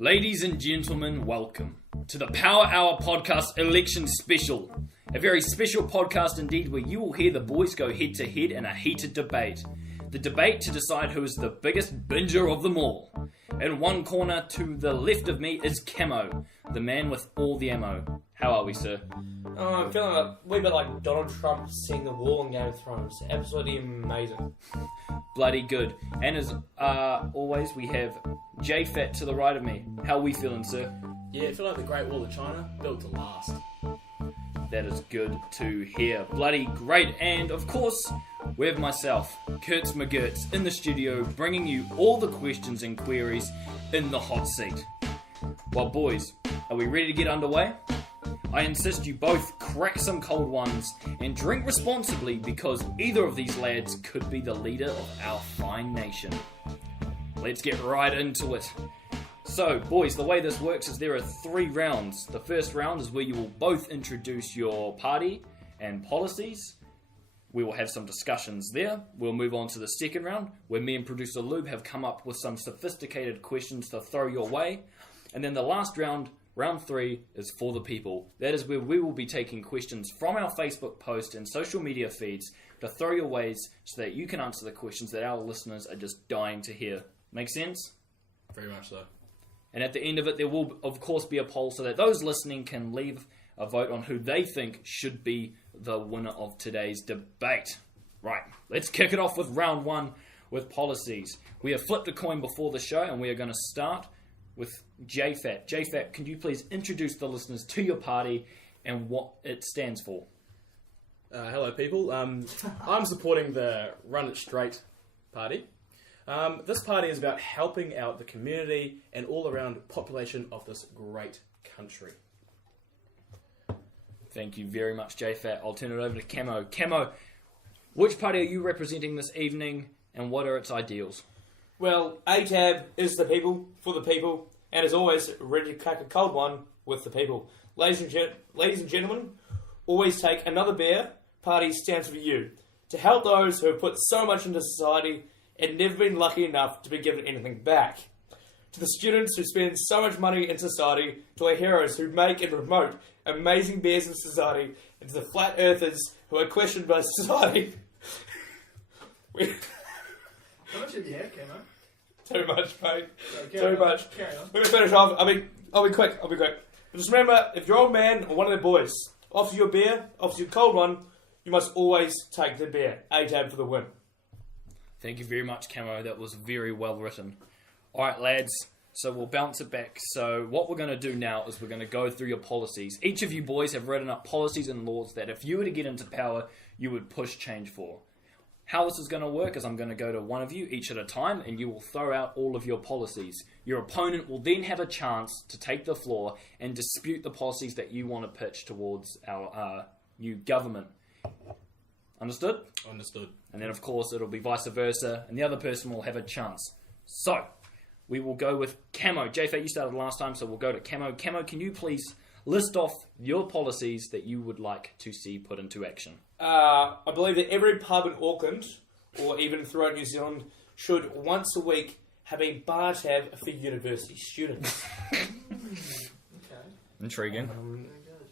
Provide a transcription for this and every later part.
Ladies and gentlemen, welcome to the Power Hour Podcast Election Special. A very special podcast indeed where you will hear the boys go head to head in a heated debate. The debate to decide who is the biggest binger of them all. In one corner to the left of me is Camo, the man with all the ammo. How are we, sir? Oh, I'm feeling a wee bit like Donald Trump seeing the wall in Game of Thrones. Absolutely amazing. Bloody good. And as always, we have J-Fat to the right of me. How are we feeling, sir? Yeah, I feel like the Great Wall of China built to last. That is good to hear. Bloody great. And of course, we have myself, Kurtz McGurtz, in the studio, bringing you all the questions and queries in the hot seat. Well, boys, are we ready to get underway? I insist you both crack some cold ones and drink responsibly because either of these lads could be the leader of our fine nation. Let's get right into it. So, boys, the way this works is there are 3 rounds. The first round is where you will both introduce your party and policies. We will have some discussions there. We'll move on to the second round, where me and producer Lube have come up with some sophisticated questions to throw your way. And then the last round, round 3, is for the people. That is where we will be taking questions from our Facebook post and social media feeds to throw your ways so that you can answer the questions that our listeners are just dying to hear. Make sense? Very much so. And at the end of it, there will, of course, be a poll so that those listening can leave a vote on who they think should be the winner of today's debate. Right, let's kick it off with round 1 with policies. We have flipped a coin before the show, and we are going to start with J-Fat. J-Fat, can you please introduce the listeners to your party and what it stands for? Hello, people. I'm supporting the Run It Straight party. This party is about helping out the community and all-around population of this great country. Thank you very much, J-Fat. I'll turn it over to Camo. Camo, which party are you representing this evening, and what are its ideals? Well, ATAB is the people, for the people, and as always, ready to crack a cold one with the people. Ladies and gentlemen, always take another beer. Party stands for you. To help those who have put so much into society and never been lucky enough to be given anything back. To the students who spend so much money in society, to our heroes who make and promote amazing beers in society, and to the flat earthers who are questioned by society. How much did you have, Camo? Too much, mate. Okay, Too much. carry on. Let me finish off. I'll be quick. But just remember, if your old man or one of the boys offers you a beer, offers you a cold one, you must always take the beer. ATAB for the win. Thank you very much, Camo. That was very well written. All right, lads. So we'll bounce it back. So what we're going to do now is we're going to go through your policies. Each of you boys have written up policies and laws that if you were to get into power, you would push change for. How this is going to work is I'm going to go to one of you each at a time and you will throw out all of your policies. Your opponent will then have a chance to take the floor and dispute the policies that you want to pitch towards our new government. Understood? Understood. And then, of course, it'll be vice versa, and the other person will have a chance. So, we will go with Camo. J-Fat, you started last time, so we'll go to Camo. Camo, can you please list off your policies that you would like to see put into action? I believe that every pub in Auckland, or even throughout New Zealand, should once a week have a bar tab for university students. Okay. Intriguing.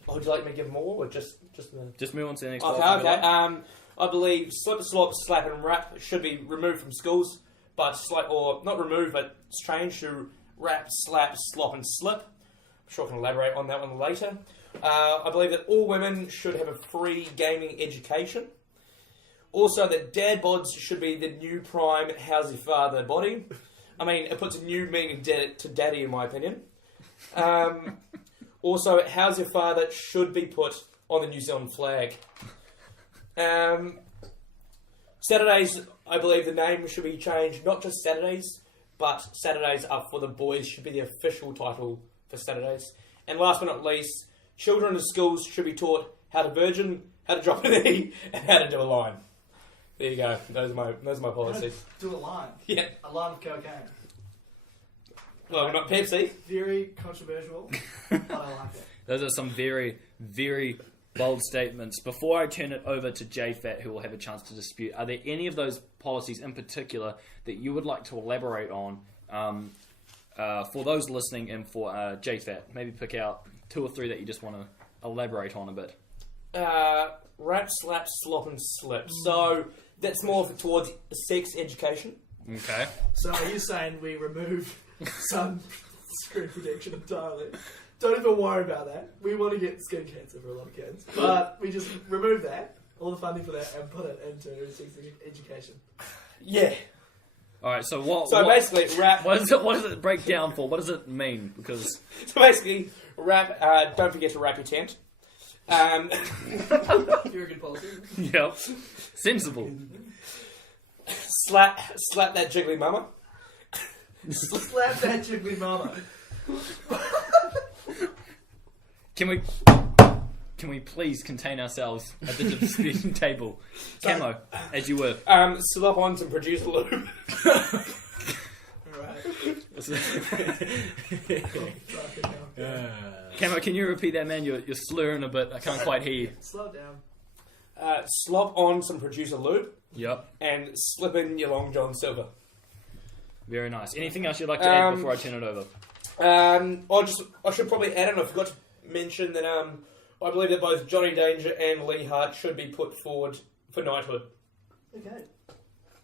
Would you like me to give more, or just the... Just move on to the next Okay. I believe slip, slop, slap, and rap should be removed from schools, but not removed, but changed to rap, slap, slop, and slip. I'm sure I can elaborate on that one later. I believe that all women should have a free gaming education. Also, that dad bods should be the new prime how's your father body. I mean, it puts a new meaning to daddy, in my opinion. Also, how's your father should be put on the New Zealand flag. Saturdays, I believe the name should be changed, not just Saturdays, but Saturdays are for the boys should be the official title for Saturdays. And last but not least, children in schools should be taught how to virgin, how to drop an E, and how to do a line. There you go. Those are my policies. Do a line. Yeah. A line of cocaine. Well, not Pepsi. Very controversial, but I like it. Those are some very, very bold statements. Before I turn it over to J-Fat, who will have a chance to dispute, are there any of those policies in particular that you would like to elaborate on for those listening and for JFAT, maybe pick out 2 or 3 that you just want to elaborate on a bit. Rap, slap, slop, and slip. So that's more towards sex education. Okay. So are you saying we remove sun screen protection entirely? Don't even worry about that. We want to get skin cancer for a lot of kids, but we just remove that, all the funding for that, and put it into sex education. Yeah. All right. So what? So basically, rap. What does it break down for? What does it mean? Because So basically, rap. Don't forget to wrap your tent. Very good policy. yep, sensible. Slap that jiggly mama. Slap that jiggly mama. Can we please contain ourselves at the disputing table? Camo, as you were. Slap on some producer lube. Alright. Camo, can you repeat that, man? You're slurring a bit. I can't quite hear you. Slow down. Slop on some producer lube Yep. and slip in your Long John Silver. Very nice. Anything else you'd like to add before I turn it over? I should probably add in. I forgot to mention that I believe that both Johnny Danger and Lee Hart should be put forward for knighthood. Okay.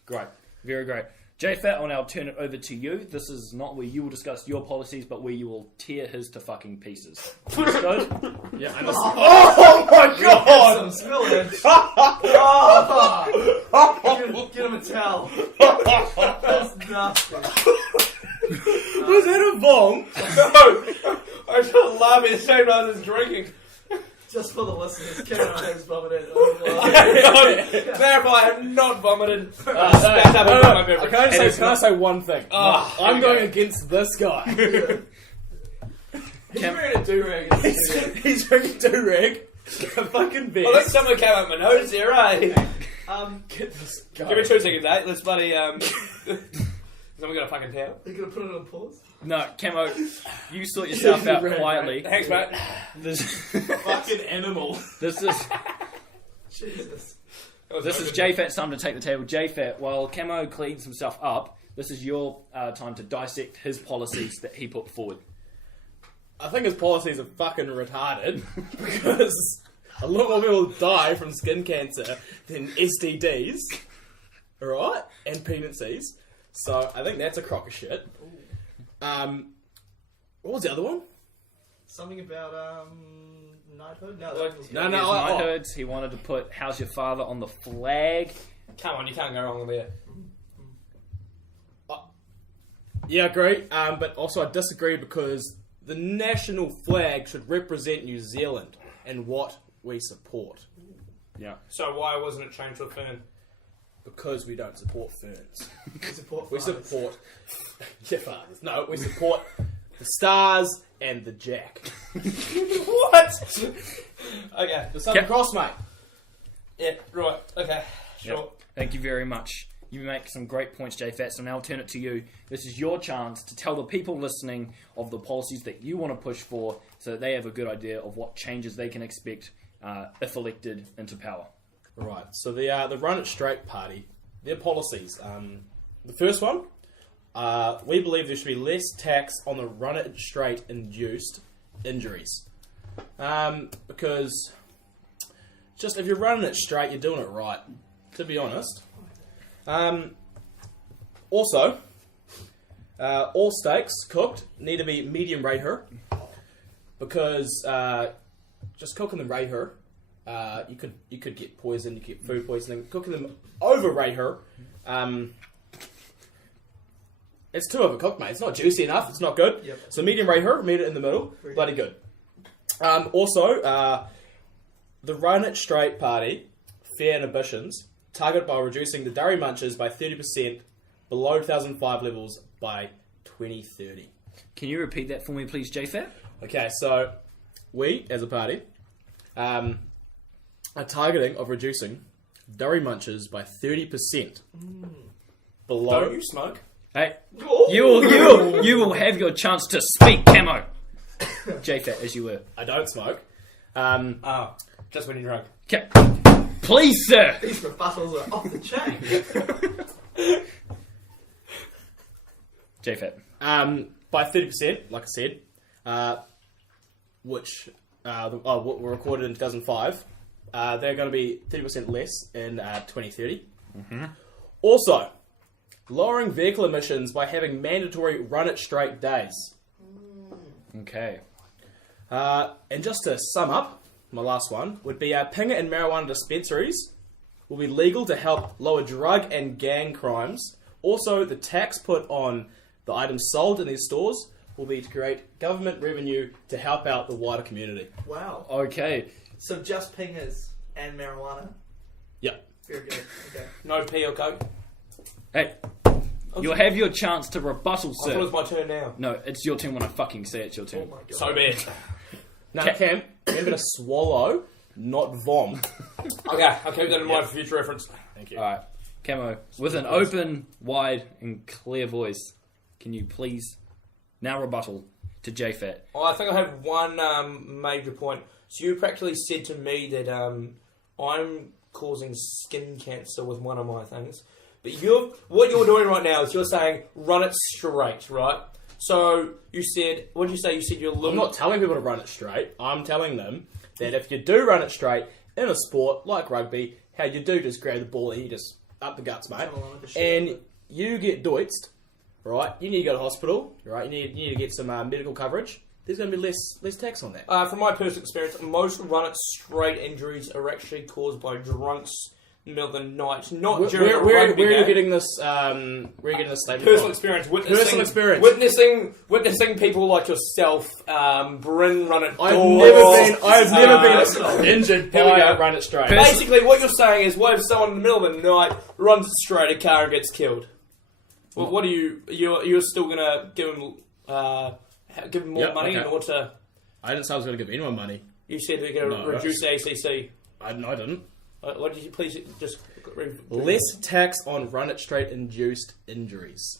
Great. Very great. JFAT, I'll now turn it over to you. This is not where you will discuss your policies, but where you will tear his to fucking pieces. Understood? Yeah, I know. Oh my god! Some spillage. Get him a towel. That's nasty. Was that a bomb? No! I started laughing at the same time as drinking. Just for the listeners, Kevin has vomited. Clarify, I have not vomited. Can I say one thing? I'm going against this guy. He's wearing a do-rag. He's drinking do-rag. A fucking beer. I think someone came up my nose there, right? Get this guy. Give me 2 seconds, eh? Let's bloody, someone got a fucking towel? Are you going to put it on pause? No, Camo, you sort yourself out quietly. Thanks, mate. This, Fucking animal. this is Jesus. this is JFAT's time to take the table. JFAT, while Camo cleans himself up, this is your time to dissect his policies that he put forward. I think his policies are fucking retarded because a lot more people die from skin cancer than STDs, alright, and pregnancies. So I think that's a crock of shit. What was the other one? Something about knighthood? No, What? that was No, His no, knighthoods, he wanted to put "How's your father" on the flag. Come on, you can't go wrong with that. Yeah, I agree. But also I disagree because the national flag should represent New Zealand and what we support. Yeah. So why wasn't it changed to a fern? Because we don't support ferns. We support We fathers. support... yeah, fathers. No, we support the stars and the jack. What? Okay. The Southern Cross, mate. Yeah, right. Okay. Sure. Yep. Thank you very much. You make some great points, JFAT, so now I'll turn it to you. This is your chance to tell the people listening of the policies that you want to push for so that they have a good idea of what changes they can expect if elected into power. Right, so the Run It Straight party, their policies. The first one, we believe there should be less tax on the Run It Straight induced injuries. Because just if you're running it straight, you're doing it right, to be honest. Also, all steaks cooked need to be medium rare, because just cooking them rare, you could get poison, you could get food poisoning. Cooking them over rare, it's too overcooked, mate. It's not juicy enough. It's not good. Yep. So medium rare, meet it in the middle, Very bloody good. Also, the Run It Straight party, fair ambitions, target by reducing the dairy munchers by 30% below 2005 levels by 2030. Can you repeat that for me, please, JFAT? Okay, so we, as a party, are targeting of reducing dairy munchers by 30% below. Don't you smoke? Hey, you will have your chance to speak, Camo. JFAT, as you were. I don't smoke. Oh, just when you're drunk. Please, sir. These rebuttals are off the chain. JFAT. by 30%, like I said, which what were recorded in 2005, they're going to be 30% less in 2030. Mm-hmm. Also, lowering vehicle emissions by having mandatory run-it-straight days. Okay. And just to sum up, my last one would be pinger and marijuana dispensaries will be legal to help lower drug and gang crimes. Also, the tax put on the items sold in these stores will be to create government revenue to help out the wider community. Wow. Okay. So just pingers and marijuana. Yep. Very good. Okay. No pee or coke. Hey, you'll have your chance to rebuttal, I thought it sir. was my turn now. No, it's your turn when I fucking say it's your Oh turn. my god. So bad. Now, Cam, remember to swallow, not vom. Okay, I'll keep that in mind for future reference. Thank you. Alright, Camo, with an open, wide, and clear voice, can you please now rebuttal to JFAT? Well, I think I have one major point. So you practically said to me that I'm causing skin cancer with one of my things. But what you're doing right now is you're saying run it straight, right? So you said, what did you say? You said you're I'm not telling people to run it straight. I'm telling them that if you do run it straight in a sport like rugby, how you do just grab the ball and you just up the guts, mate. And you get doitsed, right? You need to go to hospital, right? You need to get some medical coverage. There's going to be less tax on that. from my personal experience, most run it straight injuries are actually caused by drunks in the middle of the night, not during a Where rugby are you game. getting this? Where are you getting this statement Personal from? experience, Personal experience. witnessing people like yourself bring run it. I've never been injured Here we by go. a run it straight. Basically, what you're saying is, what if someone in the middle of the night runs straight a car and gets killed? Well, what are you're still gonna give him more Yep, money okay. in order to? I didn't say I was going to give anyone money. You said they're going to No, reduce the ACC. I didn't. What did you please just Less tax on run it straight induced injuries.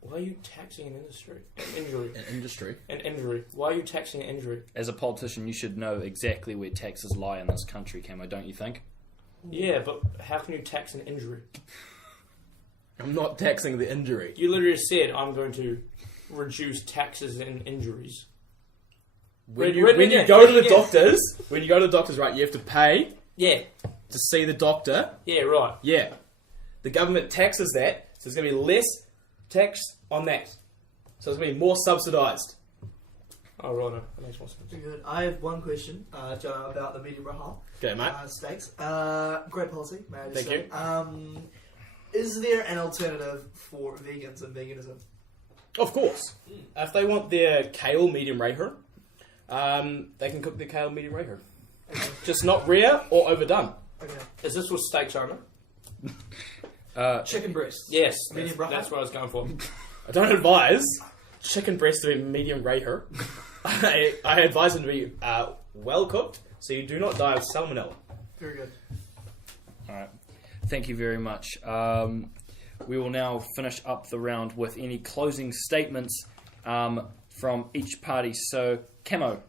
Why are you taxing an industry? Injury. An industry. An injury. Why are you taxing an injury? As a politician, you should know exactly where taxes lie in this country, Camo, don't you think? Yeah, but how can you tax an injury? I'm not taxing the injury. You literally said, I'm going to reduce taxes and injuries. When you go to the doctors, right, you have to pay Yeah. to see the doctor. Yeah, right. Yeah. The government taxes that, so there's going to be less tax on that. So it's going to be more subsidised. Oh, right. That makes more sense. Very good. I have one question, Joe, about the medium raha Okay, mate. steaks. Great policy, may I just Thank say. Is there an alternative for vegans and veganism? Of course. If they want their kale medium rare, they can cook their kale medium rare. Okay. Just not rare or overdone. Okay. Is this for steaks only? Chicken breast. Yes. Medium That's what I was going for. I don't advise chicken breast to be medium rare. I advise them to be well cooked, so you do not die of salmonella. Very good. Alright, thank you very much. We will now finish up the round with any closing statements from each party. So, Camo,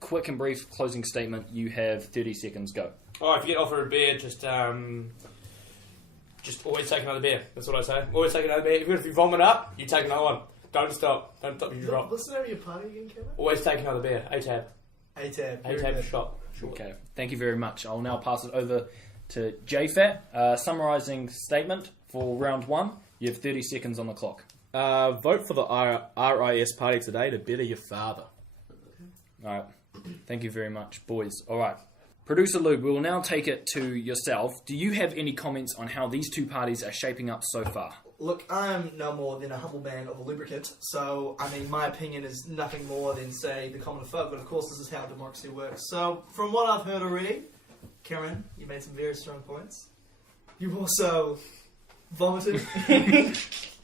quick and brief closing statement. You have 30 seconds, go. If you get offered a beer, just always take another beer. That's what I say. Always take another beer. Even if you vomit up, you take another one. Don't stop. Don't stop. You drop. What's the name of your party again, Kevin? Always take another beer. A-tab. A-tab. A-tab shot. Sure. Okay, thank you very much. I'll now pass it over to JFAT. Summarising statement for round one. You have 30 seconds on the clock. Vote for the RIS party today to better your father. Alright, thank you very much, boys. Alright, Producer Lube, we will now take it to yourself. Do you have any comments on how these two parties are shaping up so far? Look, I'm no more than a humble man of a lubricant, so, I mean, my opinion is nothing more than, say, the common folk, but of course this is how democracy works. So, from what I've heard already, Cameron, you made some very strong points. You've also vomited.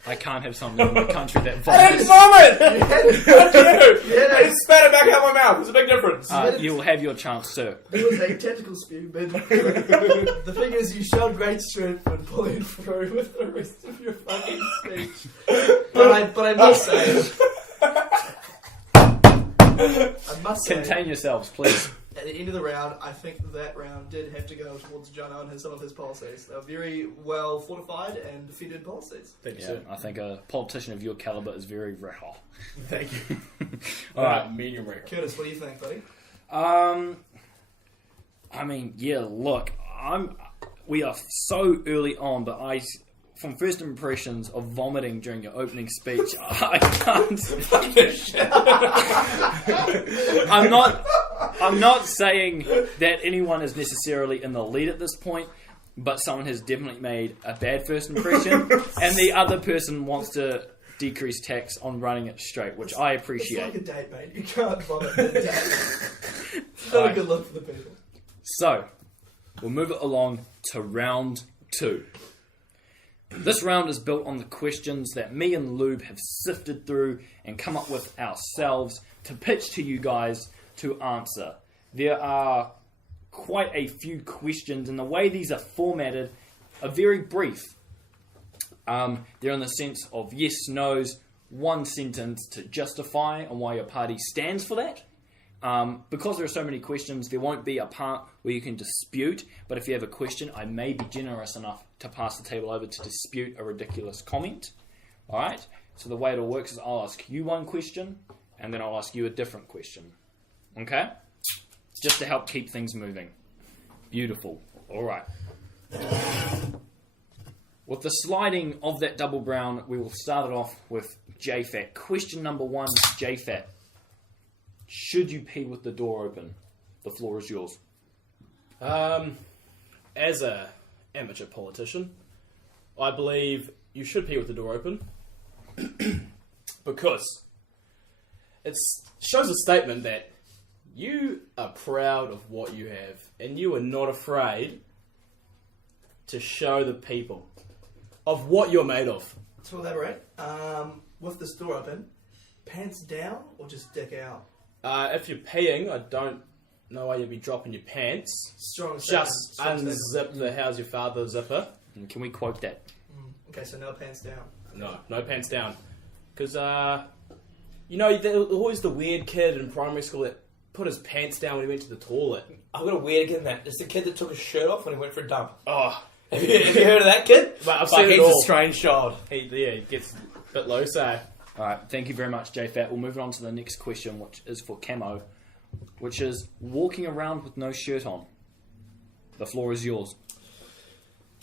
I can't have something in the country that I didn't vomits. vomit! Yeah. I just spat it back out my mouth. There's a big difference. You will have your chance, sir. It was a tentacle spew, but the thing is, you showed great strength when pulling through with the rest of your fucking speech. But I must say, Contain yourselves, please. at the end of the round, I think that round did have to go towards Jono and some of his policies. They were very well fortified and defended policies. Thank you, Yeah, sir. I think a politician of your caliber is very rare. Thank you. All right. Medium rare. Curtis, what do you think, buddy? I mean, yeah. Look, we are so early on, but from first impressions of vomiting during your opening speech, I can't. I'm not saying that anyone is necessarily in the lead at this point, but someone has definitely made a bad first impression, and the other person wants to decrease tax on running it straight, which I appreciate. It's like a date, mate. You can't vomit in a date. It's not a good look for the people. So, we'll move it along to round 2. This round is built on the questions that me and Lube have sifted through and come up with ourselves to pitch to you guys to answer. There are quite a few questions, and the way these are formatted are very brief. They're in the sense of yes, no's, one sentence to justify on why your party stands for that. Because there are so many questions, there won't be a part where you can dispute, but if you have a question, I may be generous enough to pass the table over to dispute a ridiculous comment. Alright, so the way it'll work is I'll ask you one question, and then I'll ask you a different question. Okay? Just to help keep things moving. Beautiful. Alright. With the sliding of that double brown, we will start it off with JFAT. Question number 1, JFAT. Should you pee with the door open? The floor is yours. As a amateur politician, I believe you should pee with the door open because it shows a statement that you are proud of what you have and you are not afraid to show the people of what you're made of. To elaborate, with this door open, pants down or just dick out? If you're peeing, I don't know why you'd be dropping your pants. Strong Just statement. unzip the How's Your Father zipper. And can we quote that? Okay, so no pants down. No pants down. Because, you know, there's always the weird kid in primary school that put his pants down when he went to the toilet. I've got a weird kid in that. It's the kid that took his shirt off when he went for a dump. Oh, Have you heard of that kid? but I've seen He's it all. a strange child. He gets a bit low, so... Alright, thank you very much, JFAT. We'll move on to the next question, which is for Camo, which is walking around with no shirt on. The floor is yours.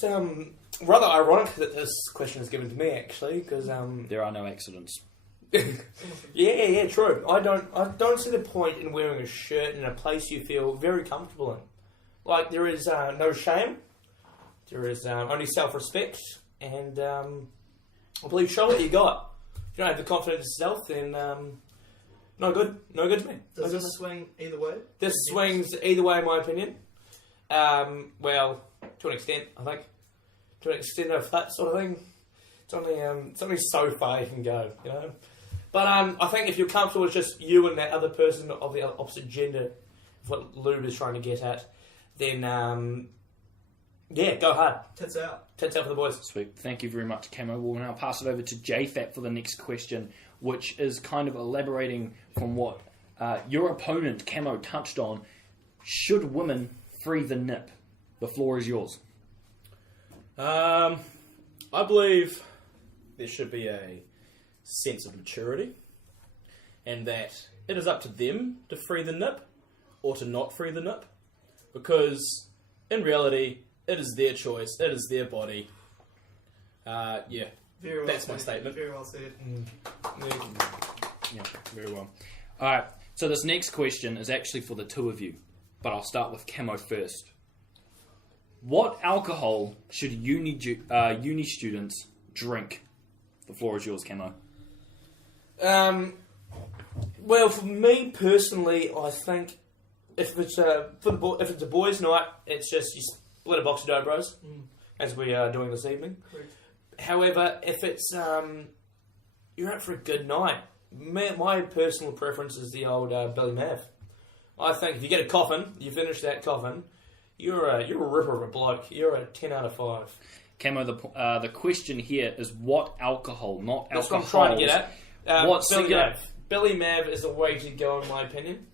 It's rather ironic that this question is given to me, actually, because There are no accidents. yeah, true. I don't see the point in wearing a shirt in a place you feel very comfortable in. Like, there is no shame, there is only self-respect, and I believe show what you got. If you don't have the confidence in yourself, then no good to me. Does this swing either way? This swings either way, in my opinion. Well, to an extent, I think. To an extent of that sort of thing. It's only so far you can go, you know. But I think if you're comfortable with just you and that other person of the opposite gender, what Lube is trying to get at, then yeah, go hard. Tits out. Tits out for the boys. Sweet. Thank you very much, Camo. We'll now pass it over to JFAT for the next question, which is kind of elaborating from what your opponent, Camo, touched on. Should women free the nip? The floor is yours. I believe there should be a sense of maturity and that it is up to them to free the nip or to not free the nip, because in reality it is their choice, it is their body. Yeah, Very well that's said. my statement. Very well said. Yeah, very well. Alright, so this next question is actually for the two of you, but I'll start with Camo first. What alcohol should uni students drink? The floor is yours, Camo. Well, for me personally, I think if it's if it's a boys' night, it's just you split a box of Dobros, as we are doing this evening. Correct. However, if it's you're out for a good night, my personal preference is the old Billy Mav. I think if you get a coffin, you finish that coffin, you're a ripper of a bloke. You're a 10 out of 5. Camo, the question here is what alcohol, not That's alcohol. what I'm trying to get at. What Billy singular- Mav. Billy Mav is the way to go, in my opinion.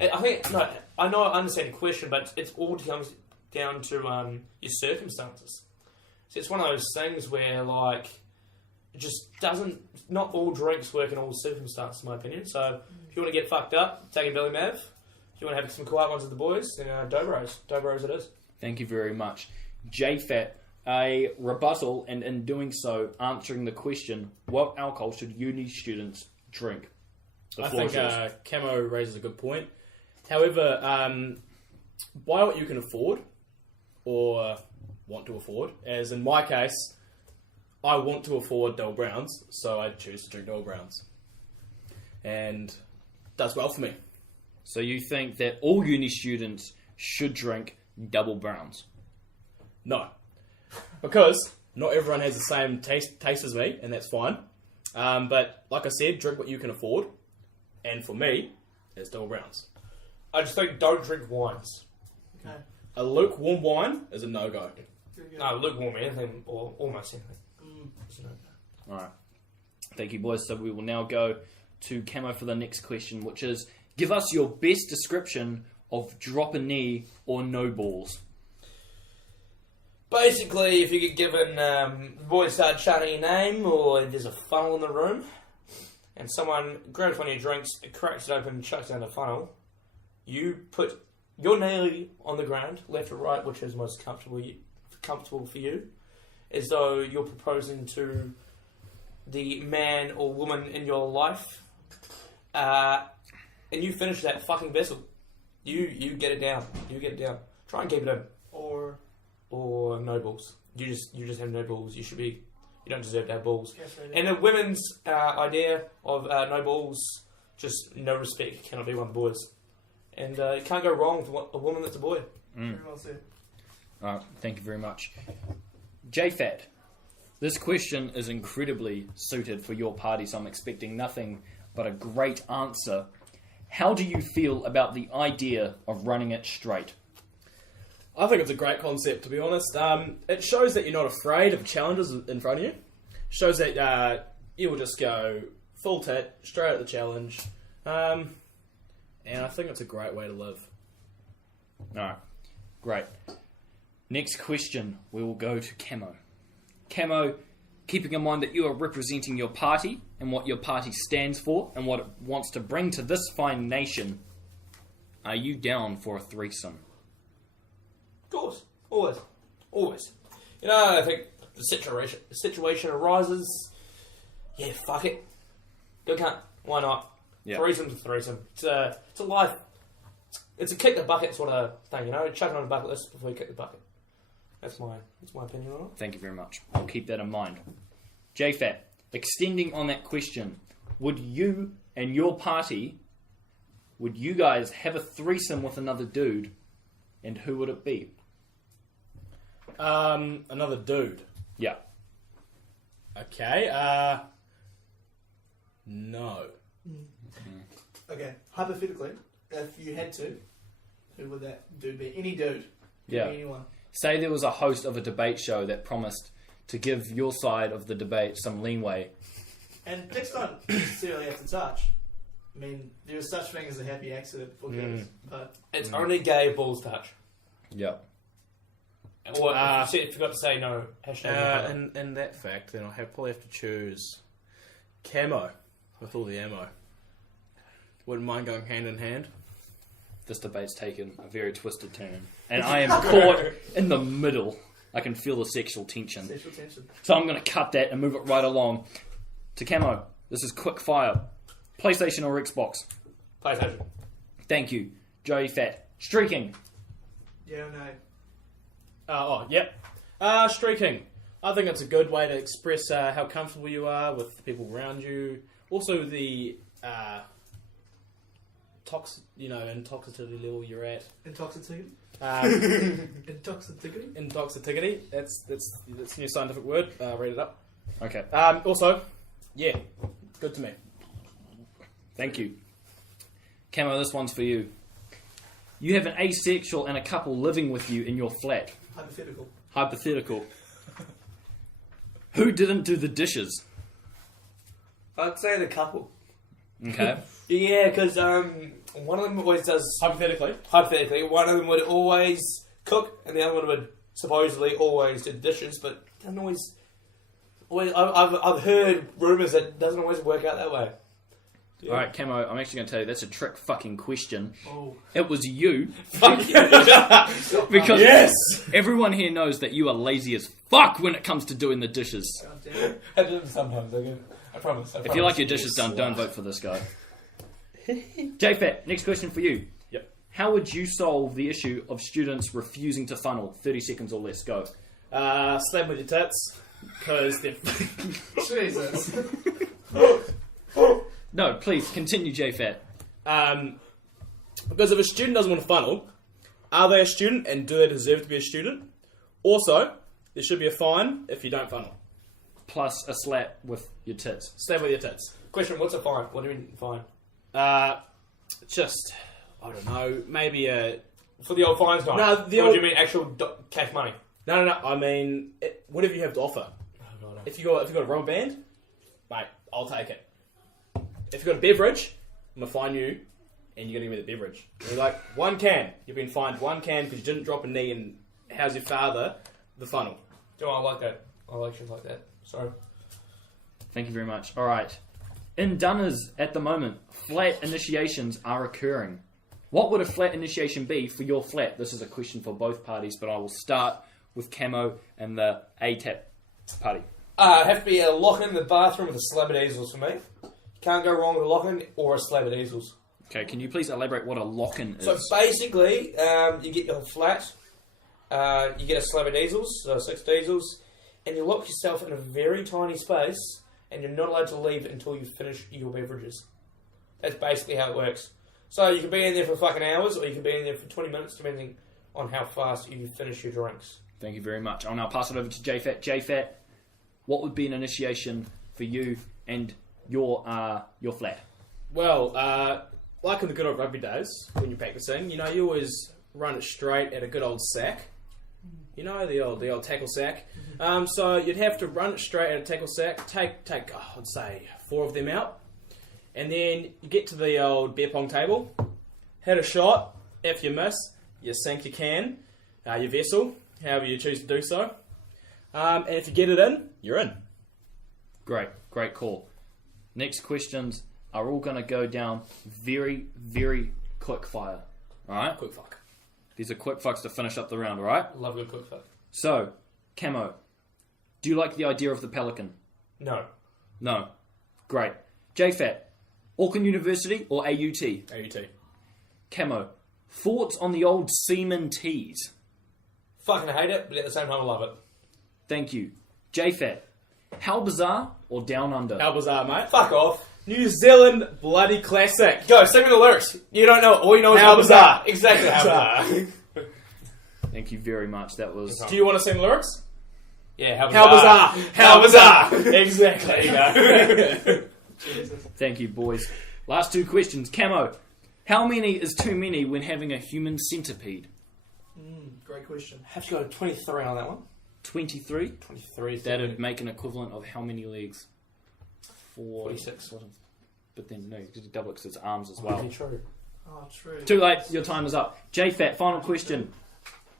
I think no. I know I understand the question, but it all comes down to your circumstances. So it's one of those things where like it just doesn't. Not all drinks work in all circumstances, in my opinion. So if you want to get fucked up, take a Billy Mav. If you want to have some quiet ones with the boys, then Dobros it is. Thank you very much. JFAT, a rebuttal, and in doing so, answering the question, what alcohol should uni students drink? The I floor think is yours. Camo raises a good point. However, buy what you can afford or want to afford. As in my case, I want to afford Dole Browns, so I choose to drink Dole Browns. And does well for me. So you think that all uni students should drink double browns? No. Because not everyone has the same taste as me, and that's fine. But like I said, drink what you can afford. And for me, it's Dole Browns. I just think don't drink wines. Okay. A lukewarm wine is a no-go. No, lukewarm anything or almost anything. It's a no-go. Alright. Thank you, boys. So we will now go to Camo for the next question, which is, give us your best description of drop a knee or no balls. Basically, if you get given, the boys start chanting your name, or there's a funnel in the room, and someone grabs one of your drinks, cracks it open, and chucks down the funnel, you put your knee on the ground, left or right, which is most comfortable for you, as though you're proposing to the man or woman in your life, and you finish that fucking vessel. You get it down. You get it down. Try and keep it in. Or no balls. You just have no balls. You don't deserve to have balls. And the women's idea of no balls, just no respect, cannot be one of the boys. And you can't go wrong with a woman that's a boy. Very well said. Alright, thank you very much. JFAT, this question is incredibly suited for your party, so I'm expecting nothing but a great answer. How do you feel about the idea of running it straight? I think it's a great concept, to be honest. It shows that you're not afraid of challenges in front of you. Shows that you will just go full tit, straight at the challenge. And I think it's a great way to live. Alright, great. Next question, we will go to Camo. Camo, keeping in mind that you are representing your party and what your party stands for and what it wants to bring to this fine nation, are you down for a threesome? Of course. Always. You know, I think the situation arises. Yeah, fuck it. Go cunt. Why not? Yeah. Threesome's a threesome. It's a life. It's a kick the bucket sort of thing, you know? Chuck it on the bucket list before you kick the bucket. That's my opinion on it. Thank you very much. I'll keep that in mind. JFAT, extending on that question, would you and your party, would you guys have a threesome with another dude, and who would it be? Another dude. Yeah. Okay, no. Okay, hypothetically, if you had to, who would that dude be? Any dude. Yeah. Anyone. Say there was a host of a debate show that promised to give your side of the debate some leeway. And dicks don't necessarily have to touch. I mean, there is such thing as a happy accident for girls, but It's only gay balls touch. Yeah. Or if you forgot to say no, hashtag no. In that fact, then I'll probably have to choose Camo with all the ammo. Wouldn't mind going hand in hand. This debate's taken a very twisted turn. And I am caught in the middle. I can feel the sexual tension. sexual tension. So I'm going to cut that and move it right along to Camo. This is quick fire. PlayStation or Xbox? PlayStation. Thank you. Joey Fat. Streaking. Yeah or no? Yep. Streaking. I think it's a good way to express how comfortable you are with the people around you. Also the intoxicity level you're at. Intoxicated? Intoxicated? Intoxicity. That's a new scientific word. Read it up. Okay. Also, yeah, good to me. Thank you. Camo, this one's for you. You have an asexual and a couple living with you in your flat. Hypothetical. Hypothetical. Who didn't do the dishes? I'd say the couple. Okay. Yeah, because one of them always does... Hypothetically. one of them would always cook, and the other one would supposedly always do dishes, but doesn't always... I've heard rumours that it doesn't always work out that way. Yeah. Alright, Camo, I'm actually going to tell you that's a trick fucking question. Oh. It was you. Fuck you. Because Yes! everyone here knows that you are lazy as fuck when it comes to doing the dishes. God damn it. I do them sometimes, okay? I promise. If you like your dishes done, don't vote for this guy. JFAT, next question for you. Yep. How would you solve the issue of students refusing to funnel? 30 seconds or less, go. Slap with your tits, because they're... Jesus. No, please, continue, JFAT. Because if a student doesn't want to funnel, are they a student and do they deserve to be a student? Also, there should be a fine if you don't funnel. Plus a slap with your tits. Slap with your tits. Question, what's a fine? What do you mean fine? Just, I don't know, maybe a... For the old fines night? No, the or old- do you mean actual cash money? No, I mean, whatever you have to offer. If you got a rubber band, mate, I'll take it. If you got a beverage, I'm gonna fine you, and you're gonna give me the beverage. And you're like, 1 can. You've been fined 1 can because you didn't drop a knee, and how's your father? The funnel. Do I like that? I like shit like that. Sorry. Thank you very much. Alright. In Dunners, at the moment, flat initiations are occurring. What would a flat initiation be for your flat? This is a question for both parties, but I will start with Camo and the A-Tap party. Have to be a lock-in in the bathroom with a slab of easels for me. Can't go wrong with a lock-in or a slab of easels. Okay, can you please elaborate what a lock-in is? So basically, you get your flat, you get a slab of diesels, so 6 diesels, and you lock yourself in a very tiny space, and you're not allowed to leave until you finish your beverages. That's basically how it works. So you can be in there for fucking hours, or you can be in there for 20 minutes, depending on how fast you finish your drinks. Thank you very much. I'll now pass it over to JFAT. JFAT, what would be an initiation for you and your flat? Well, like in the good old rugby days, when you're practicing, you always run it straight at a good old sack. You know, the old tackle sack. So you'd have to run it straight at a tackle sack, take I'd say 4 of them out, and then you get to the old beer pong table, hit a shot. If you miss, you sink your can, your vessel, however you choose to do so. And if you get it in, you're in. Great call. Next questions are all going to go down very, very quick fire. Alright? Quick fuck. These are quick fucks to finish up the round, alright? Love good cook fuck. So, Camo, do you like the idea of the pelican? No. No. Great. JFAT, Auckland University or AUT? AUT. Camo, thoughts on the old semen teas? Fucking hate it, but at the same time I love it. Thank you. JFAT, how bizarre or down under? How bizarre, mate. Fuck off. New Zealand bloody classic. Go, sing me the lyrics. You don't know it. All you know is How bizarre. Exactly how bizarre. Thank you very much. That was... Do you want to sing the lyrics? Yeah, how How bizarre. bizarre. How bizarre. Exactly. Jesus. Thank you, boys. Last 2 questions. Camo, how many is too many when having a human centipede? Great question. Have to go to 23 on that one. 23? 23. That'd make an equivalent of how many legs? 46. But then, no, you could double it because it's arms as well. True. Oh, true. Too late, your time is up. JFAT, final question.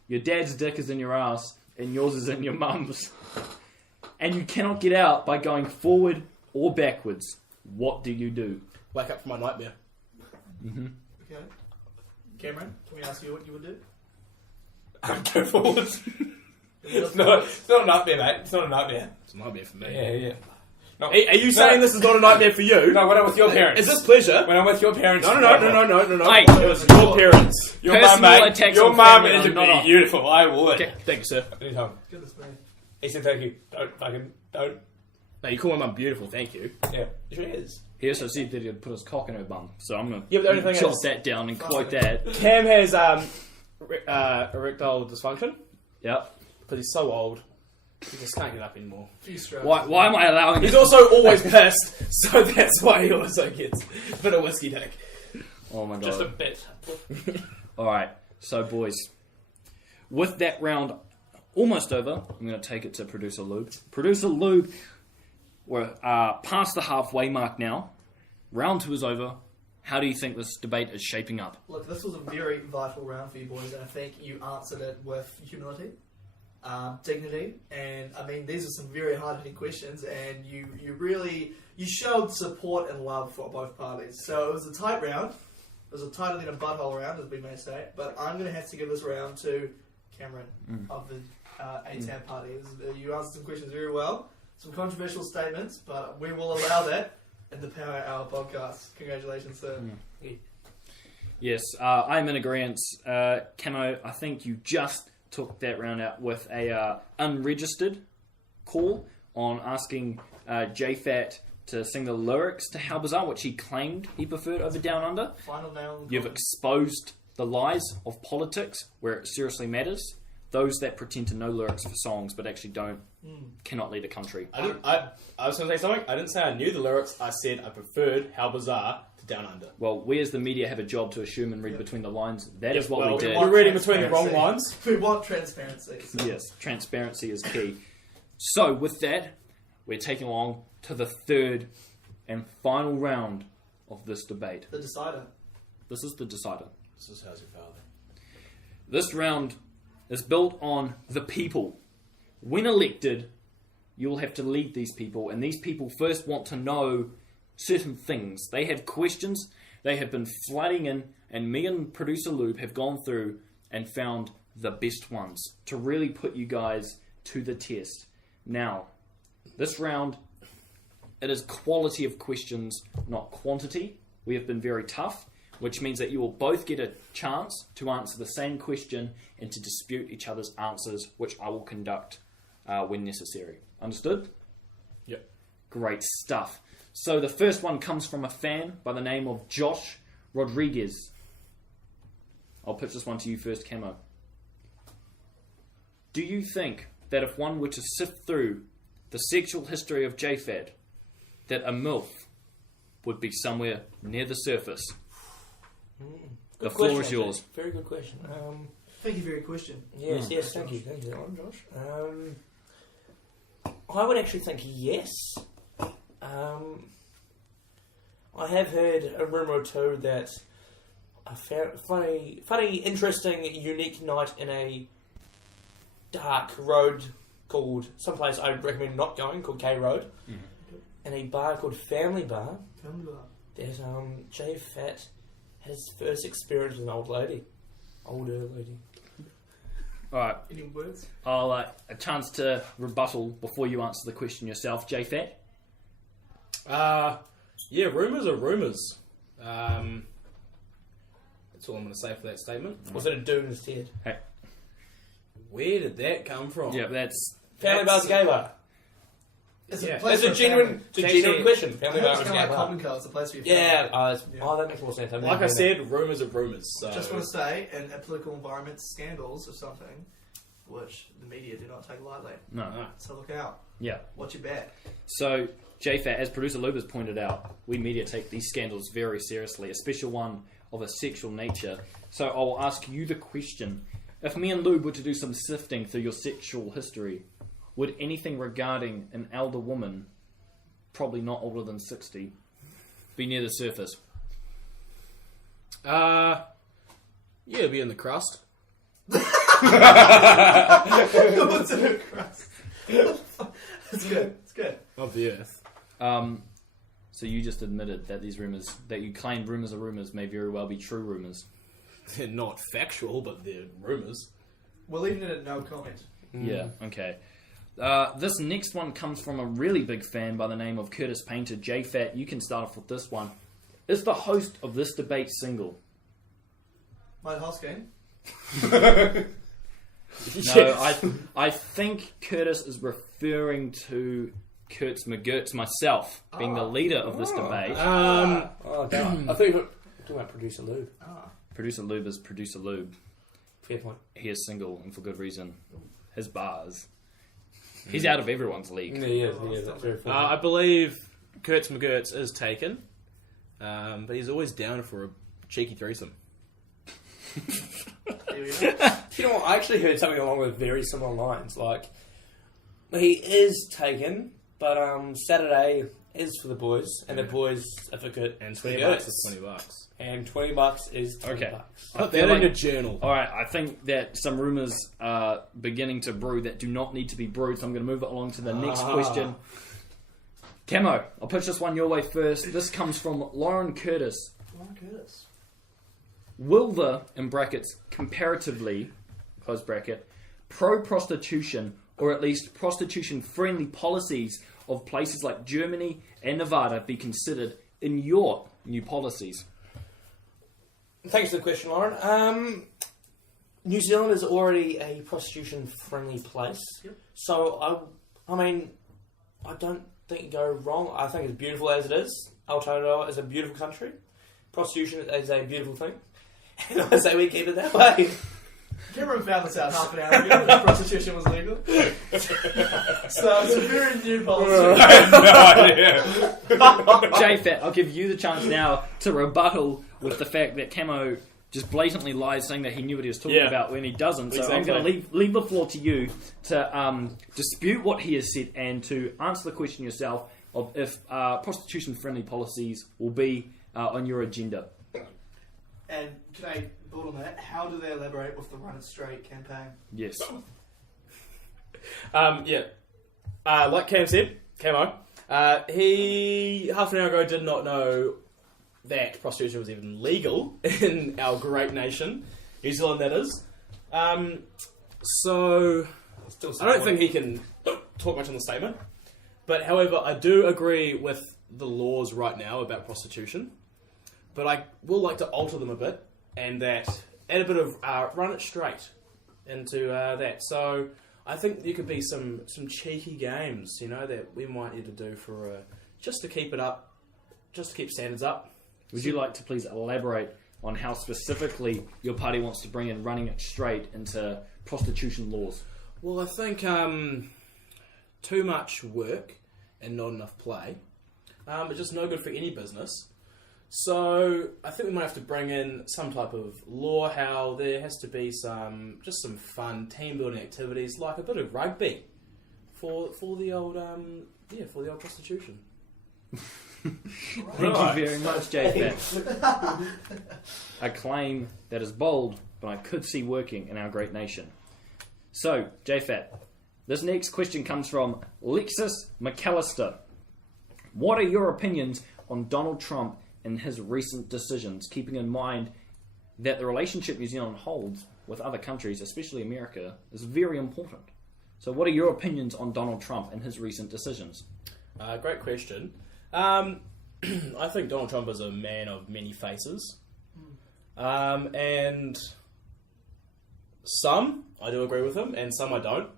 Your dad's dick is in your ass, and yours is in your mum's. And you cannot get out by going forward or backwards. What do you do? Wake up from my nightmare. Okay. Cameron, can we ask you what you would do? Go forward. It's not a nightmare, mate. It's not a nightmare. It's a nightmare for me. Yeah. No, Are you saying this is not a nightmare for you? No, when I'm with your parents. Is this pleasure? When I'm with your parents. No. Hey, It was your parents. Your mum, Personal mate. attacks Your on mum family is are not beautiful. I would. Okay, thank you, sir. Anytime. Goodness me. He said thank you. Don't. No, you call my mum beautiful, thank you. Yeah, she is. He also said that he'd put his cock in her bum, so I'm going Yeah, but the only to thing jot is- that down and quote that. Cam has erectile dysfunction Yep. because he's so old. He just can't get up anymore. Few straps. Why am I allowing He's this? also always pissed, so that's why he also gets a bit of whiskey dick. Oh my god. Just a bit. Alright, so boys, with that round almost over, I'm going to take it to Producer Lube. Producer Lube, we're past the halfway mark now. round 2 is over. How do you think this debate is shaping up? Look, this was a very vital round for you boys, and I think you answered it with humility, dignity, and I mean these are some very hard-hitting questions, and you showed support and love for both parties. So it was a tight round. It was a tighter than a butthole round, as we may say. But I'm going to have to give this round to Cameron of the ATAB party. You answered some questions very well, some controversial statements, but we will allow that in the Power Hour podcast. Congratulations, sir. Yes, I'm in agreement. Camo, I think you just took that round out with a unregistered call on asking JFAT to sing the lyrics to How Bizarre, which he claimed he preferred over Down Under. Final nail. You've exposed the lies of politics where it seriously matters. Those that pretend to know lyrics for songs but actually cannot lead a country. I was going to say something. I didn't say I knew the lyrics. I said I preferred How Bizarre to Down Under. Well, we as the media have a job to assume and read between the lines. That is what we did. We're reading between the wrong lines. We want transparency. So. Yes, transparency is key. So, with that, we're taking along to the third and final round of this debate. The decider. This is the decider. This is How's Your Father. This round is built on the people. When elected, you'll have to lead these people, and these people first want to know certain things. They have questions, they have been flooding in, and me and producer Lube have gone through and found the best ones to really put you guys to the test. Now, this round, it is quality of questions, not quantity. We have been very tough, which means that you will both get a chance to answer the same question and to dispute each other's answers, which I will conduct when necessary. Understood? Yep. Great stuff. So the first one comes from a fan by the name of Josh Rodriguez. I'll pitch this one to you first, Camo. Do you think that if one were to sift through the sexual history of JFAD, that a MILF would be somewhere near the surface? The floor is yours. Very good question. Thank you for your question. Yes, thank you for that one, Josh. I would actually think yes. I have heard a rumour or two that a funny, interesting, unique night in a dark road called, someplace I recommend not going, called K Road, in a bar called Family Bar, that JFAT has first experienced with an older lady. Alright, Any words? I'll a chance to rebuttal before you answer the question yourself, JFAT. Yeah, rumours are rumours. That's all I'm going to say for that statement. Was it a dude instead? Hey. Where did that come from? Yeah, that's... Family Bar's gay bar. It's Yeah. a place It's a for family. genuine question. Family It's Bar kind is of gay like bar. Common Colour. It's a place for your Yeah, family. that makes more sense. Like I said, rumours are rumours. So. Just want to say, in a political environment, scandals are something which the media do not take lightly. No. So look out. Yeah. Watch your back. So, JFAT, as producer Lube has pointed out, we media take these scandals very seriously, especially one of a sexual nature. So I'll ask you the question. If me and Lube were to do some sifting through your sexual history, would anything regarding an elder woman, probably not older than 60, be near the surface? Yeah, be in the crust. What's in a crust? It's good. It's good. Of the earth. So you just admitted that these rumours, that you claim rumours are rumours, may very well be true rumours. They're not factual, but they're rumours. We're leaving it at no comment. Yeah, okay. This next one comes from a really big fan by the name of Curtis Painter. JFAT, you can start off with this one. Is the host of this debate single? Mike Hosking. No, I think Curtis is referring to Kurtz McGurtz, myself, being the leader of this debate. I thought you were talking about producer Lube. Producer Lube is producer Lube. Fair point. He is single, and for good reason. His bars. He's out of everyone's league. Yeah, that's very funny. I believe Kurtz McGurtz is taken, but he's always down for a cheeky threesome. Here we go. You know what? I actually heard something along with very similar lines. Like, he is taken, but Saturday is for the boys, and the boys' certificate And for the $20 girls. is $20. And $20 is $20. Okay. Put feel that in like- a journal. Alright, I think that some rumours are beginning to brew that do not need to be brewed, so I'm going to move it along to the next question. Camo, I'll pitch this one your way first. This comes from Lauren Curtis. Lauren Curtis. Will the, in brackets, comparatively, close bracket, pro-prostitution, or at least prostitution-friendly policies of places like Germany and Nevada be considered in your new policies? Thanks for the question, Lauren. New Zealand is already a prostitution-friendly place. Yep. So, I mean, I don't think you go wrong. I think it's beautiful as it is. Aotearoa is a beautiful country. Prostitution is a beautiful thing. And I say we keep it that way. Cameron found this out half an hour ago that prostitution was legal. So it's a very new policy. I have no idea. JFAT, I'll give you the chance now to rebuttal with the fact that Camo just blatantly lies saying that he knew what he was talking Yeah. about when he doesn't. So I'm Exactly. going to leave the floor to you to dispute what he has said and to answer the question yourself of if prostitution-friendly policies will be on your agenda. And can I build on that? How do they elaborate with the Run It Straight campaign? Yes. Like Cam said, Camo, he half an hour ago did not know that prostitution was even legal in our great nation, New Zealand that is. So Still I don't think he can talk much on the statement. But however, I do agree with the laws right now about prostitution. But I will like to alter them a bit and that add a bit of run it straight into that. So I think there could be some cheeky games, you know, that we might need to do for just to keep it up, just to keep standards up. Would you like to please elaborate on how specifically your party wants to bring in running it straight into prostitution laws? Well, I think too much work and not enough play. It's just no good for any business. So I think we might have to bring in some type of law, how there has to be some fun team building activities, like a bit of rugby for the old prostitution. Thank you very much, JFAT. A claim that is bold, but I could see working in our great nation. So, JFAT, this next question comes from Lexus McAllister. What are your opinions on Donald Trump and his recent decisions, keeping in mind that the relationship New Zealand holds with other countries, especially America, is very important? So what are your opinions on Donald Trump and his recent decisions? Great question. I think Donald Trump is a man of many faces. And some I do agree with him, and some I don't.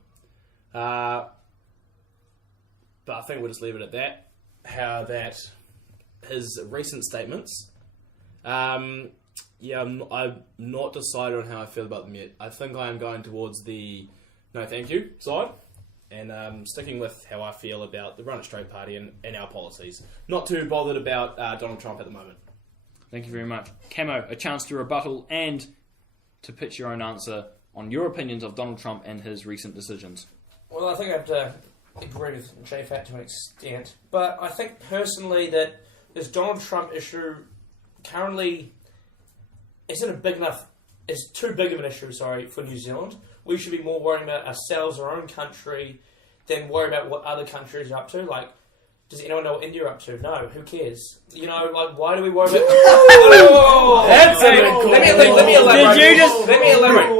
But I think we'll just leave it at that. How that his recent statements, I'm not decided on how I feel about them yet. I think I am going towards the no thank you side, and sticking with how I feel about the Run It Straight Party and our policies. Not too bothered about Donald Trump at the moment. Thank you very much. Camo, a chance to rebuttal and to pitch your own answer on your opinions of Donald Trump and his recent decisions. Well, I think I have to agree with JFAT to an extent, but I think personally that this Donald Trump issue currently isn't is too big of an issue, for New Zealand. We should be more worrying about ourselves, our own country, than worry about what other countries are up to. Like, does anyone know what India are up to? No, who cares? You know, like, why do we worry about... That's a bit cool. Let me elaborate. Did you just- Let me elaborate.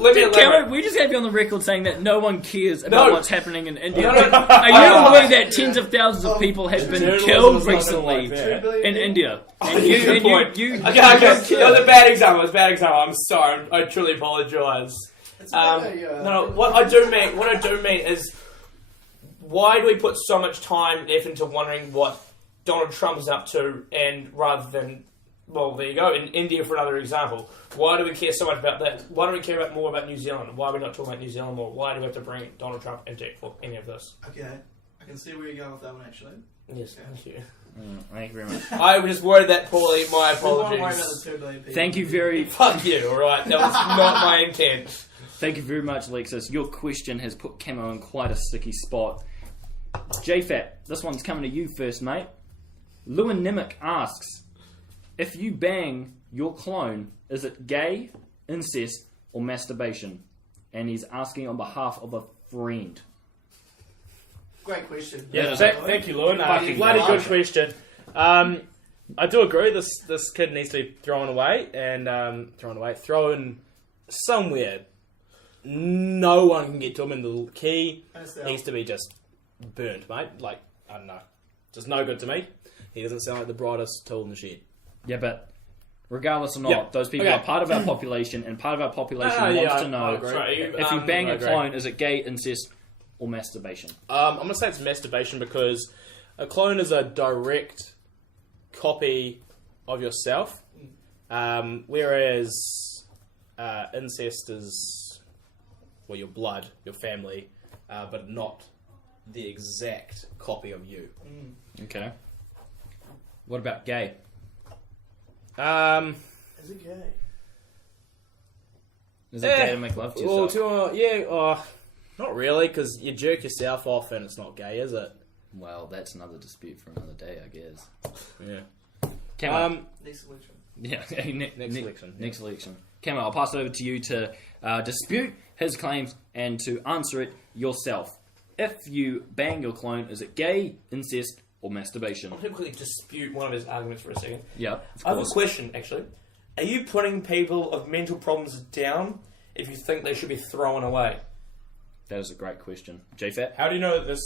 Let me Cameron, elaborate. we just have you on the record saying that no one cares about No. what's happening in India. No, no. Are you aware that tens of thousands of people have been Journalism killed is not recently like that. in India? And Good point. you Okay, that was a bad example. I'm sorry. I truly apologise. It's No, what I do mean is, why do we put so much time and effort into wondering what Donald Trump is up to, and rather than, well, there you go, in India for another example. Why do we care so much about that? Why do we care more about New Zealand? Why are we not talking about New Zealand more? Why do we have to bring Donald Trump into any of this? Okay, I can see where you're going with that one, actually. Yes, thank you. Thank you very much. I just worded that poorly. My We won't worry about apologies. the 2 billion people. Thank you very, Fuck you, alright? That was not my intent. thank you very much, Lexus. Your question has put Camo in quite a sticky spot. JFat, this one's coming to you first, mate. Lewin Nimick asks, if you bang your clone, is it gay, incest, or masturbation? And he's asking on behalf of a friend. Great question. Yeah, Yeah, thank you, Lewin. fucking Bloody large. good question. I do agree. This kid needs to be thrown away thrown somewhere. No one can get to him, and the key needs to be just burnt, mate. Like, I don't know, just no good to me. He doesn't sound like the brightest tool in the shed. Yeah, but regardless or not, Yep. those people Okay. are part of our population, and part of our population wants yeah, to I know agree. Sorry, if you bang I a agree. clone, is it gay, incest, or masturbation? I'm going to say it's masturbation because a clone is a direct copy of yourself, whereas incest is, well, your blood, your family, but not the exact copy of you. Okay. What about gay? Is it gay? Is it gay to make love to yourself? Not really, because you jerk yourself off and it's not gay, is it? Well, that's another dispute for another day, I guess. Yeah. Camo. Next selection. Yeah, Next election. Next election. Camo, I'll pass it over to you to dispute his claims and to answer it yourself. If you bang your clone, is it gay, incest, or masturbation? I'm going to quickly dispute one of his arguments for a second. Yeah, I have a question, actually. Are you putting people of mental problems down if you think they should be thrown away? That is a great question. JFat? How do you know that this...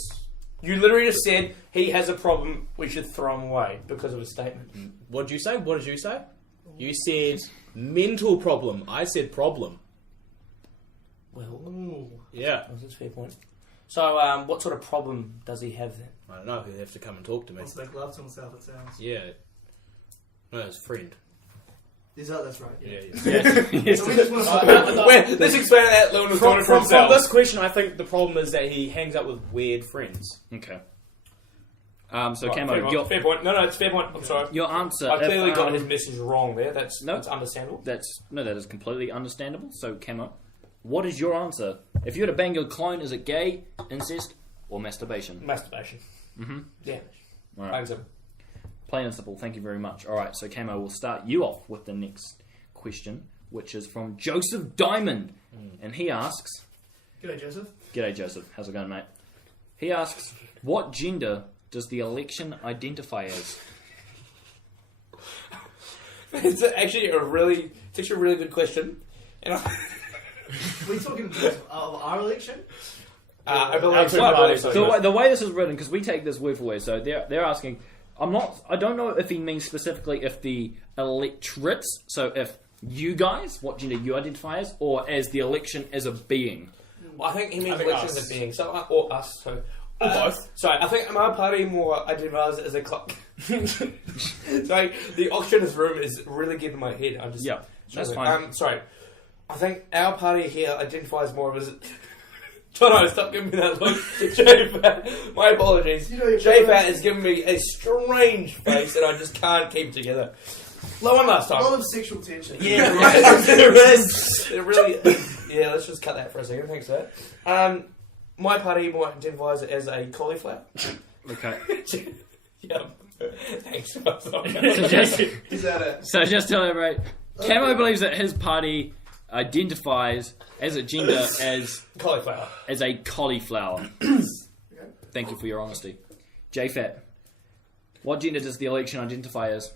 You literally just said he has a problem, we should throw him away because of his statement. What did you say? What did you say? You said mental problem. I said problem. Well, Yeah. that's a fair point. So, what sort of problem does he have then? I don't know. He'll have to come and talk to me. Wants to make love to himself, it sounds. Yeah. No, his friend. That's right. Yeah. Yes. So we just want to Let's explain that Lewin was doing it for From himself. this question, I think the problem is that he hangs out with weird friends. Okay. So, Right, Camo, fair point. No, it's fair point. I'm sorry. your answer... I clearly if, got his message wrong there. That's understandable. that is completely understandable. So, Camo, what is your answer? If you were to bang your clone, is it gay, incest, or masturbation? Masturbation. Mm-hmm. Yeah. All right. Plain and simple. Plain and simple. Thank you very much. All right, so Camo, we'll start you off with the next question, which is from Joseph Diamond, and he asks, G'day, Joseph. "G'day, Joseph. How's it going, mate?" He asks, "What gender does the election identify as?" It's actually a really good question. And We talking in terms of our election? I believe Our two parties. So the way this is written, because we take this word for word, so they're asking. I don't know if he means specifically if the electorates, so if you guys, what gender you identify as, or as the election as a being. I think he means I think elections us. as being or us. So Or both. Sorry, I think my party more identifies as a club. Sorry, the auctioneer's room is really getting in my head. I'm just that's fine. Sorry, I think our party here identifies more of as. Tono, stop giving me that look. J-Fat, my apologies. You know you're J-Fat is giving me a strange face and I just can't keep it together. Low one last A time. lot of sexual tension. Yeah, right. There is. It really is. Yeah, let's just cut that for a second. Thanks for that. My party more identifies as a cauliflower. Okay. Yeah. Thanks. So just, Is that it? so just to elaborate, Camo believes that his party identifies as a gender as Cauliflower. a cauliflower. Thank you for your honesty. JFat, what gender does the election identify as?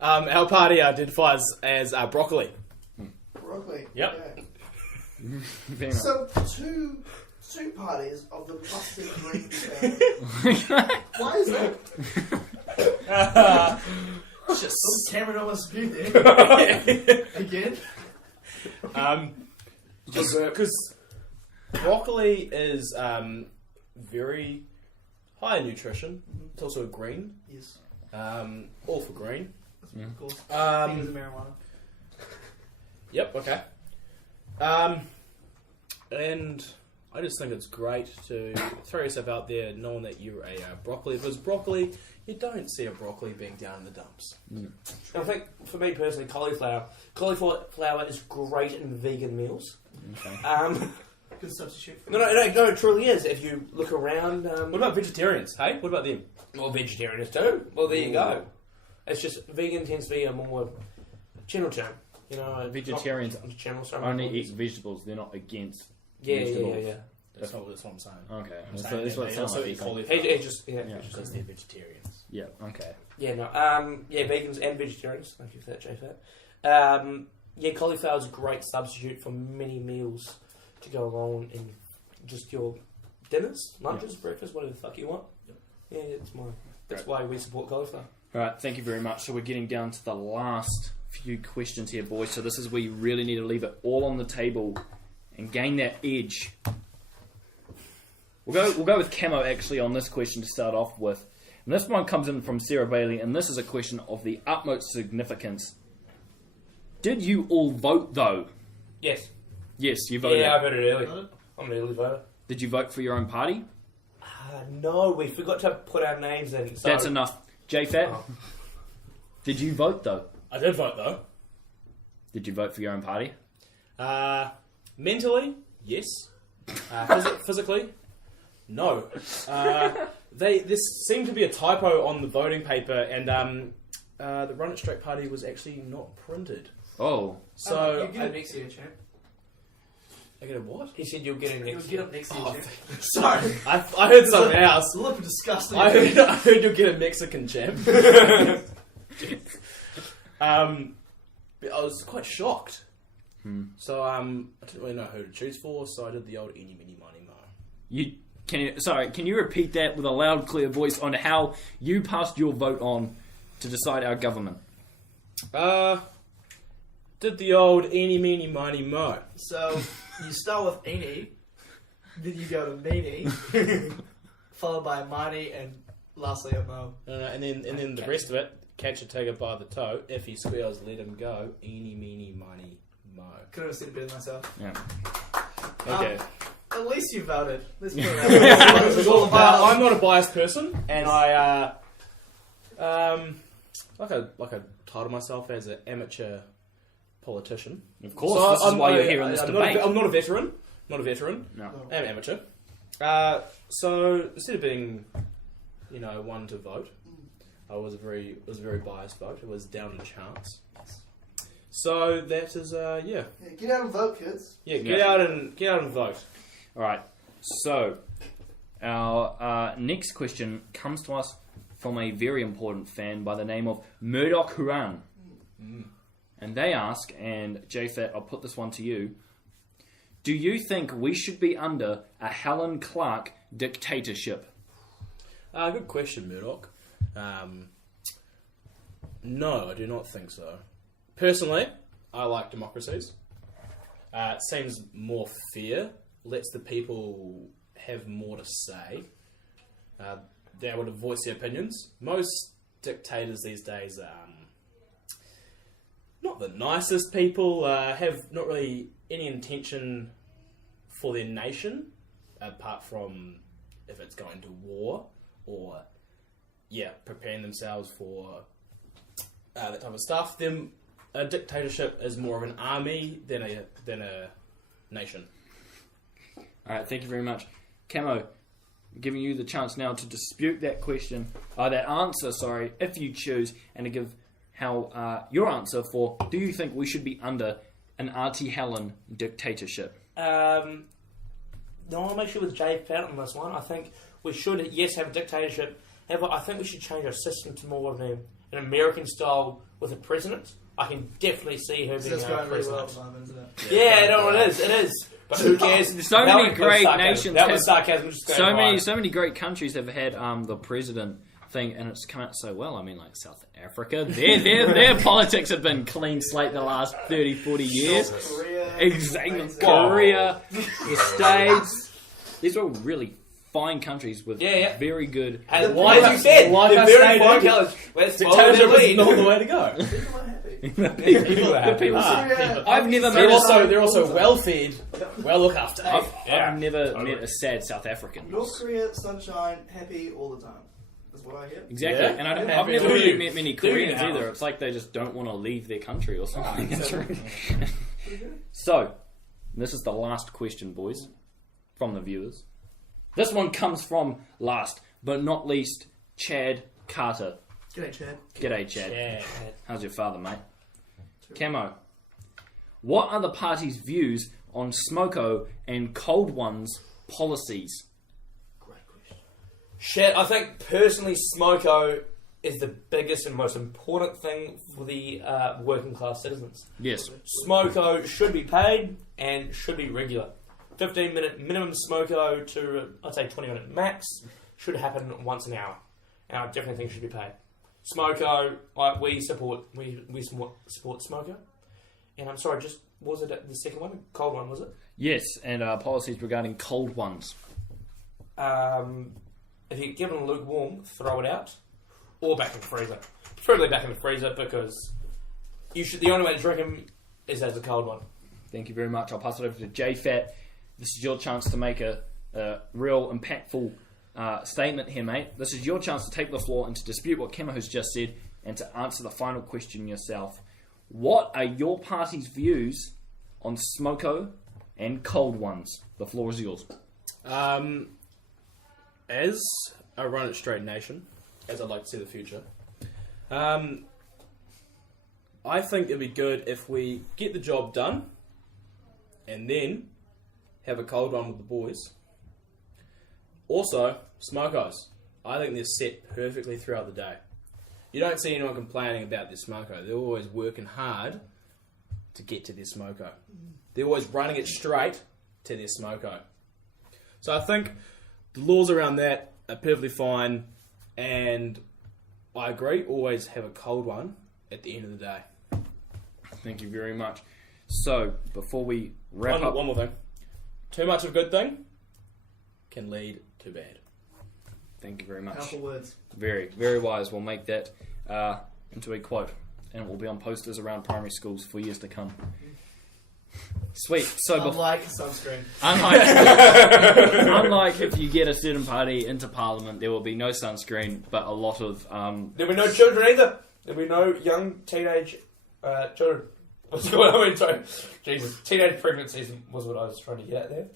Our party identifies as broccoli. Broccoli. Yep. Okay. Very So two parties of the mustard green family. Why is that? Just Cameron almost beat there. Again? because broccoli is very high in nutrition. It's also a green. Yes. All for green. Of course. Um, Fingers of marijuana. Yep. Okay. And I just think it's great to throw yourself out there, knowing that you're a broccoli. If it's broccoli, you don't see a broccoli being down in the dumps. I think, for me personally, cauliflower is great in vegan meals. Okay. Good substitute for No, it truly is. If you look around... What about vegetarians? Hey, what about them? Well, vegetarians too. Well, there you go. It's just vegan tends to be a more general term. You know, Vegetarians general term. only eat vegetables. They're not against Yeah. vegetables. That's what I'm saying. Okay. I'm So saying that's what it they sounds also like. eat cauliflower because they're vegetarians. Yeah. Okay. Yeah, no. Vegans and vegetarians. Thank you for that, JFat. Cauliflower is a great substitute for many meals to go along in just your dinners, lunches, breakfast, whatever the fuck you want. Yeah, that's why we support cauliflower. All right. Thank you very much. So we're getting down to the last few questions here, boys. So this is where you really need to leave it all on the table and gain that edge. We'll go with Camo actually on this question to start off with. And this one comes in from Sarah Bailey, and this is a question of the utmost significance. Did you all vote, though? Yes. Yes, you voted. Yeah, I voted early. I'm an early voter. Did you vote for your own party? No, we forgot to put our names in. So... That's enough. JFat, did you vote, though? I did vote though. Did you vote for your own party? Mentally, yes. Physically, no. There seemed to be a typo on the voting paper, and the Run It Straight party was actually not printed. Oh. So you get it next year, champ. I get a what? He said you'll get it next year. You'll get it next year, champ. Sorry, I heard something else. It's a little bit disgusting. I heard you'll get a Mexican champ. But I was quite shocked. So I didn't really know who to choose for, so I did the old eeny, meeny, miny, mo. Can you repeat that with a loud, clear voice on how you passed your vote on to decide our government? Did the old eeny, meeny, miny, mo. So you start with eeny, then you go to meeny, followed by a mighty, and lastly a mo. And then the rest of it, catch a tiger by the toe. If he squeals, let him go. Eeny, meeny, miny, mo. Couldn't have said it better than myself. Yeah. Okay. At least you voted. Let's put it out. This is all about. I'm not a biased person, and I like I title myself as an amateur politician. Of course, this is why you're here in this debate. I'm not a veteran. Not a veteran. No. I'm amateur. So instead of being, one to vote, it was a very biased vote. It was down to chance. So that is Yeah, get out and vote, kids. Yeah, get out and vote. All right. So our next question comes to us from a very important fan by the name of Murdoch Huran. And they ask, and JFat, I'll put this one to you. Do you think we should be under a Helen Clark dictatorship? Good question, Murdoch. No, I do not think so. Personally, I like democracies. It seems more fair, lets the people have more to say. They're able to voice their opinions. Most dictators these days are not the nicest people, have not really any intention for their nation, apart from if it's going to war or, preparing themselves for that type of stuff. A dictatorship is more of an army than a nation. All right, thank you very much. Camo, giving you the chance now to dispute that question, that answer, if you choose, and to give your answer for, do you think we should be under an Auntie Helen dictatorship? No, I'm actually with Jay Pat on this one. I think we should, yes, have a dictatorship. However, I think we should change our system to more of an American style with a president. I can definitely see her being That's our going really well president. at the moment, isn't it? Yeah, no, it is. But who cares? So many great nations. That was sarcasm. Just So many great countries have had the president thing, and it's come out so well. I mean, like South Africa, their politics have been clean slate the last 30, 40 years. Korea. Exactly. Korea, the States. These are all really fine countries with very good... And like you said, they're very fine colours. Let's follow their Dictatorship is lead. not the way to go. People are happy. People are happy. I've never They're met they're also well fed, well looked after. I've never met a sad South African. North Korea, sunshine, happy all the time. That's what I hear. Exactly, Yeah. and I've Happy. never Do really you? met many Do you Koreans now? either. It's like they just don't want to leave their country or something. So, this is the last question, boys. from the viewers. This one comes from last but not least, Chad Carter. G'day, Chad. G'day, Chad. Yeah. How's your father, mate? Camo. What are the party's views on Smoko and Cold One's policies? Great question. Shit, I think personally Smoko is the biggest and most important thing for the working class citizens. Yes. Smoko should be paid and should be regular. 15-minute minimum Smoko to, I'd say 20-minute max, should happen once an hour. And I definitely think it should be paid. Smoko, we support Smoko. And I'm sorry, just, was it the second one? Cold one, was it? Yes, and policies regarding Cold Ones. If you give them lukewarm, throw it out. Or back in the freezer. Preferably back in the freezer because the only way to drink them is as a cold one. Thank you very much. I'll pass it over to JFAT. This is your chance to make a real impactful statement here, mate. This is your chance to take the floor and to dispute what Kemma has just said and to answer the final question yourself. What are your party's views on Smoko and Cold Ones? The floor is yours. As a Run It Straight nation, as I like to see the future, I think it'd be good if we get the job done and then have a cold one with the boys. Also, smokos. I think they're set perfectly throughout the day. You don't see anyone complaining about their smoko. They're always working hard to get to their smoko. They're always running it straight to their smoko. So I think the laws around that are perfectly fine, and I agree, always have a cold one at the end of the day. Thank you very much. So, before we wrap up... One more thing. Too much of a good thing can lead to bad. Thank you very much. Powerful words. Very, very wise. We'll make that into a quote, and it will be on posters around primary schools for years to come. Sweet. So Unlike sunscreen. unlike if you get a certain party into Parliament, there will be no sunscreen, but a lot of... There'll be no children either. There'll be no young teenage children. What's going on? I mean, sorry. Jesus. Teenage pregnancies was what I was trying to get at there.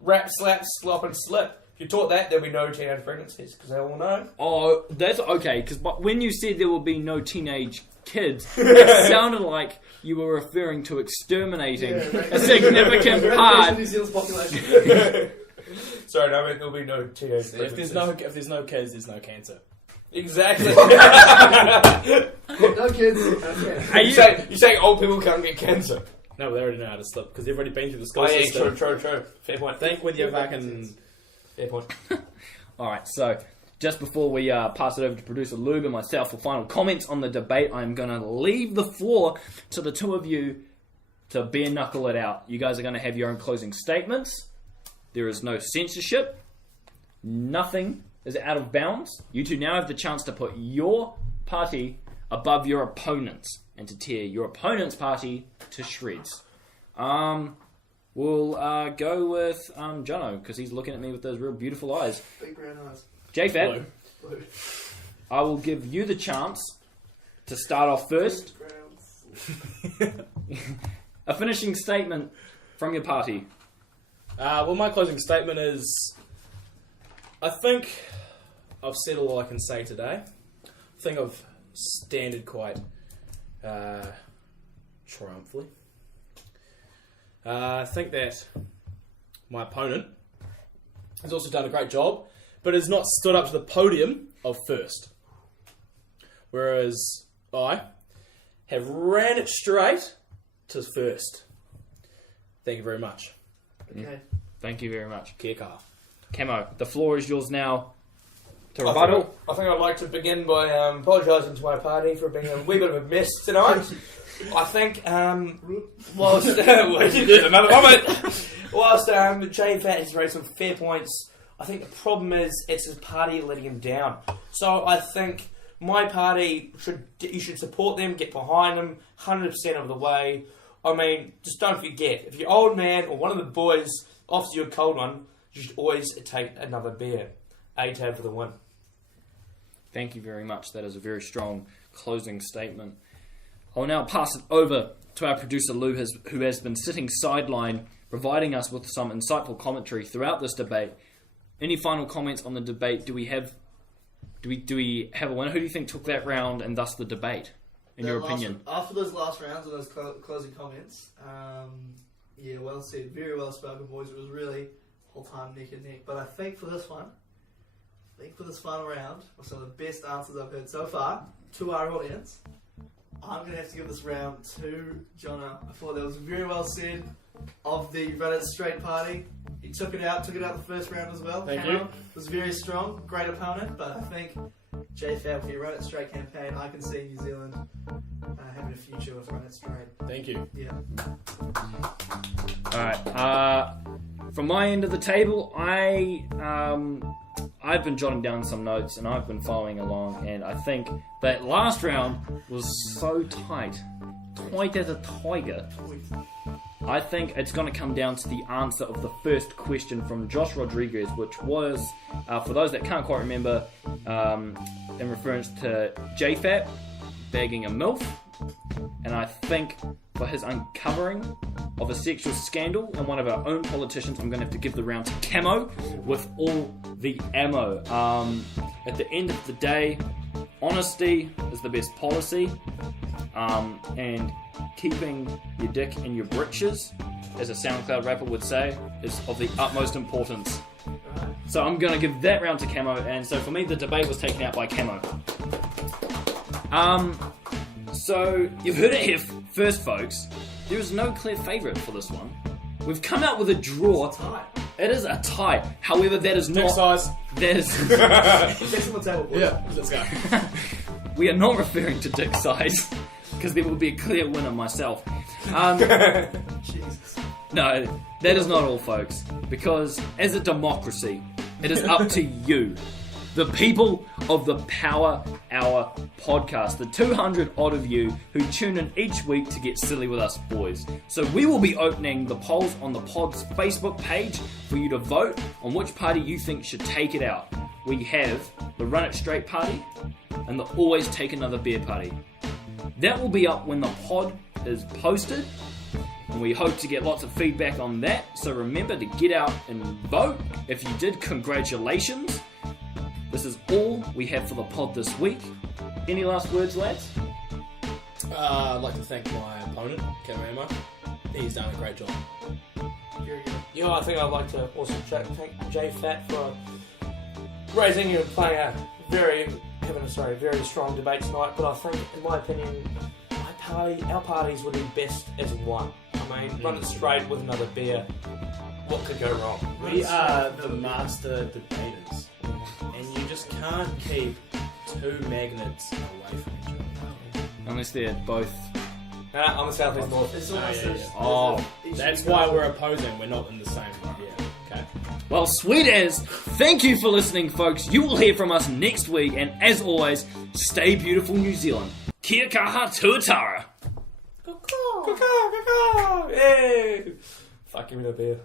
Rap, slap, slop and slip. If you taught that, there'll be no teenage pregnancies, because they all know. Oh, that's okay, because when you said there will be no teenage kids, it sounded like you were referring to exterminating a significant part. New Zealand's population. Sorry, no, I mean, there'll be no teenage If pregnancies. there's no kids, there's no cancer. Exactly. No kids. Okay. You saying old people can't get cancer? No, they already know how to slip, because they've already been through the school Oh yeah, system. true. Fair point. Think with your fucking... Fair point. Alright, so just before we pass it over to producer Lube and myself for final comments on the debate, I'm going to leave the floor to the two of you to bare knuckle it out. You guys are going to have your own closing statements. There is no censorship. Nothing is out of bounds. You two now have the chance to put your party above your opponent's and to tear your opponent's party to shreds. We'll go with Jono, because he's looking at me with those real beautiful eyes. Big brown eyes. JFAT, Blue. I will give you the chance to start off first. Browns. A finishing statement from your party. Well, my closing statement is... I think I've said all I can say today. I think I've standed quite triumphantly. I think that my opponent has also done a great job, but has not stood up to the podium of first. Whereas I have ran it straight to first. Thank you very much. Okay. Thank you very much. Kia kaha. Camo, the floor is yours now to rebuttal. I think I'd like to begin by apologising to my party for being a wee bit of a mess tonight. I think, whilst... another moment! Whilst Jay Fat has raised some fair points, I think the problem is it's his party letting him down. So I think my party, you should support them, get behind them 100% of the way. I mean, just don't forget, if your old man or one of the boys offers you a cold one, you should always take another beer. A-tab for the win. Thank you very much. That is a very strong closing statement. I'll now pass it over to our producer Lou, who has been sitting sideline providing us with some insightful commentary throughout this debate. Any final comments on the debate? Do we have a winner? Who do you think took that round and thus the debate, in your opinion? After those last rounds and those closing comments, yeah, well said. Very well spoken, boys. It was really whole time neck and neck. But I think for this one, this final round, with some of the best answers I've heard so far to our audience, I'm going to have to give this round to Jono. I thought that was very well said of the Run It Straight party. He took it out the first round as well. Thank you. Was very strong, great opponent, but I think JFab, with your Run It Straight campaign, I can see New Zealand having a future with Run It Straight. Thank you. Yeah. Alright, from my end of the table, I've been jotting down some notes and I've been following along, and I think that last round was so tight as a tiger. I think it's going to come down to the answer of the first question from Josh Rodriguez, which was, for those that can't quite remember, in reference to JFAT bagging a MILF, and I think for his uncovering of a sexual scandal and one of our own politicians, I'm going to have to give the round to Camo with all the ammo. At the end of the day, honesty is the best policy, and keeping your dick in your britches, as a SoundCloud rapper would say, is of the utmost importance. So I'm going to give that round to Camo, and so for me the debate was taken out by Camo. So you've heard it here first, folks. There is no clear favourite for this one. We've come out with a draw. It is a tie. However, that is Dick not... size. That is... Next on the table, boys. Yeah, let's go. We are not referring to dick size, because there will be a clear winner myself. Jesus. No, that is not all, folks. Because as a democracy, it is up to you, the people of the Power Hour podcast, the 200 odd of you who tune in each week to get silly with us boys. So we will be opening the polls on the pod's Facebook page for you to vote on which party you think should take it out. We have the Run It Straight party and the Always Take Another Beer party. That will be up when the pod is posted, and we hope to get lots of feedback on that. So remember to get out and vote. If you did, congratulations. This is all we have for the pod this week. Any last words, lads? I'd like to thank my opponent, Kamama. He's done a great job. Very good. Yeah, I think I'd like to also thank JFAT for raising you and playing having a very strong debate tonight. But I think, in my opinion, our parties would be best as one. I mean, Run It Straight with another beer. What could go wrong? We are the master debaters, and you just can't keep two magnets away from each other. Unless they're both... Nah, I'm the South East North. It's Oh, almost yeah, yeah. Oh, That's why we're opposing. We're not in the same. Yeah. Okay. well, sweet as. Thank you for listening, folks. You will hear from us next week, and as always, stay beautiful, New Zealand. Kia kaha tuatara. Caw-caw, caw-caw, caw-caw. Yay! Fuck, give me the beer.